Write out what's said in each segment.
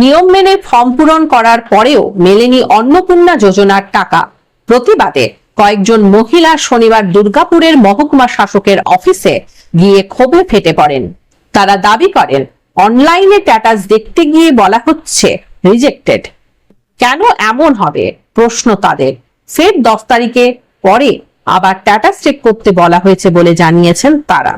নিয়ম মেনে ফর্ম পূরণ করার পরেও মেলেনি অন্নপূর্ণা যোজনার টাকা। প্রতিবাদে কয়েকজন মহিলা শনিবার দুর্গাপুরের মহকুমা শাসকের অফিসে গিয়ে ক্ষোভে ফেটে পড়েন। তারা দাবি করেন, অনলাইনে স্ট্যাটাস দেখতে গিয়ে বলা হচ্ছে রিজেক্টেড। কেন এমন হবে প্রশ্ন তাদের। ফের 10 তারিখে পরে আবার স্ট্যাটাস চেক করতে বলা হয়েছে বলে জানিয়েছেন তারা।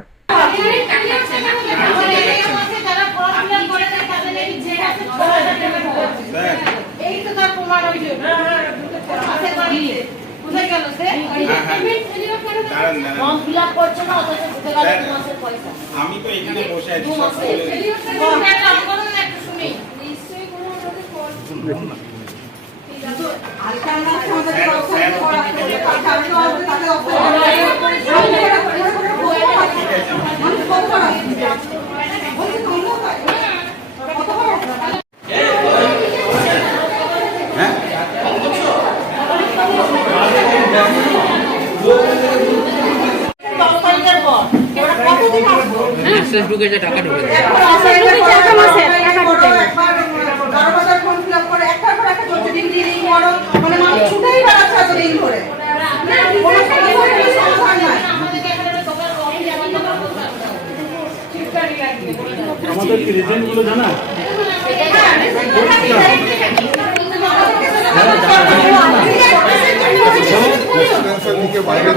আমি তো এখানে বসে আছি টাকা ঢুকে আমাদের কি রিজেন্ট গুলো জানা বাইরে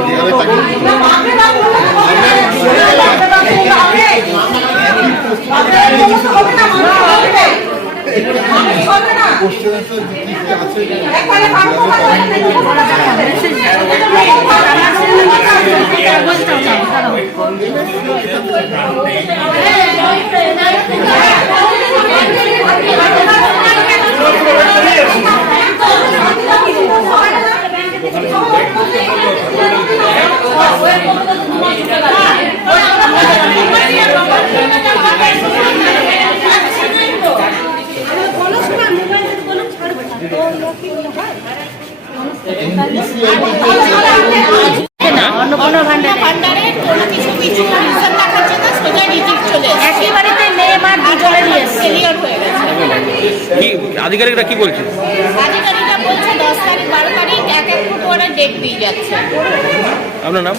আধিকারিকরা কি বলছে? আধিকারিকরা বলছে 10 তারিখ 12 তারিখ এক এক ফুট ওরা ডেট দিয়ে যাচ্ছে। আপনার নাম?